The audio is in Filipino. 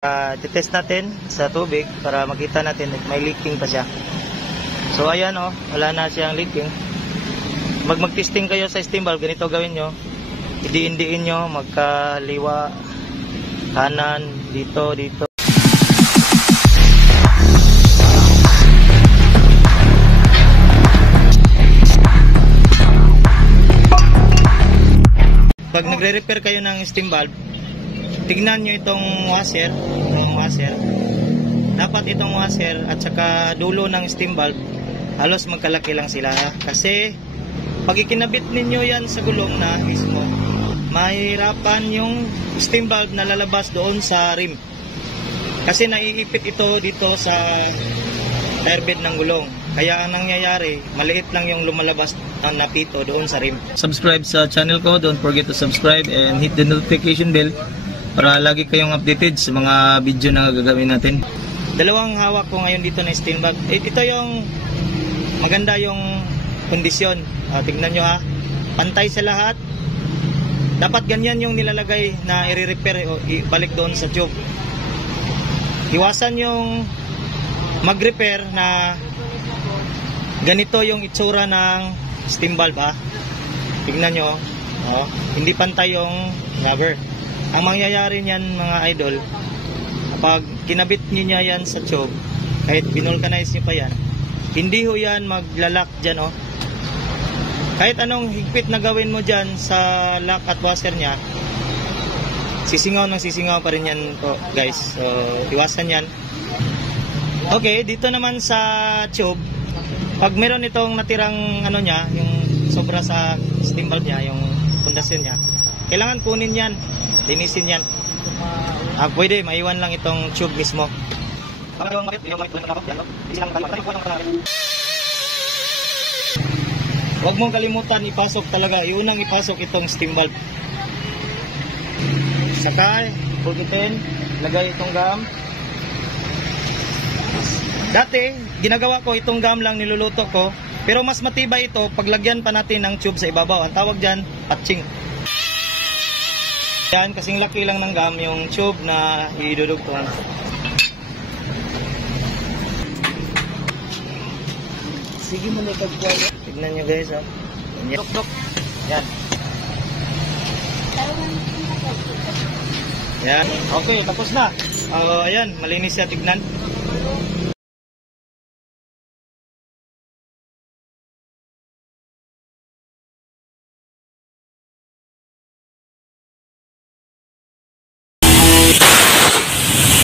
Titest natin sa tubig para makita natin if may leaking pa siya. So ayan wala na siyang leaking. Mag-testing kayo sa steam valve, ganito gawin nyo. Idiin nyo, magkaliwa, kanan, dito. Pag nagre-repair kayo ng steam valve, tignan nyo itong washer. Dapat itong washer at saka dulo ng steam valve halos magkalaki lang sila, kasi pag ikinabit ninyo yan sa gulong na mismo, mahirapan yung steam valve na lalabas doon sa rim, kasi naiipit ito dito sa tire bed ng gulong. Kaya ang nangyayari, maliit lang yung lumalabas ang napito doon sa rim. Subscribe sa channel ko, don't forget to subscribe and hit the notification bell para lagi kayong updated sa mga video na gagawin natin. Dalawang hawak ko ngayon dito na steam valve. Ito yung maganda yung kondisyon. Tignan nyo pantay sa lahat. Dapat ganyan yung nilalagay na i-repair o ibalik doon sa tube. Iwasan yung mag-repair na ganito yung itsura ng steam valve. Tignan nyo, hindi pantay yung rubber. Ang mangyayari niyan mga idol, kapag kinabit niyo yan sa tube, kahit binulcanize niyo pa yan, hindi ho yan maglalak dyan. Kahit anong higpit na gawin mo dyan sa lock at washer nya, sisingaw pa rin yan guys. So iwasan yan. Okay, dito naman sa tube, pag meron itong natirang nya, yung sobra sa steam valve nya, yung pundasyon nya, kailangan kunin yan, linisin yan. Pwede, maiwan lang itong tube mismo. Huwag mong kalimutan ipasok talaga, iunang ipasok itong steam valve. Sakay, pugitin, lagay itong gum. Dati, ginagawa ko itong gum lang, niluluto ko. Pero mas matibay ito, paglagyan pa natin ng tube sa ibabaw. Ang tawag dyan, patching. Yan, kasing laki lang ng gum yung tube na idudugtong. Sige mo na kagwala. Tignan nyo guys Dok. Yan. Yan. Okay, tapos na. Ayan, malinis siya tignan.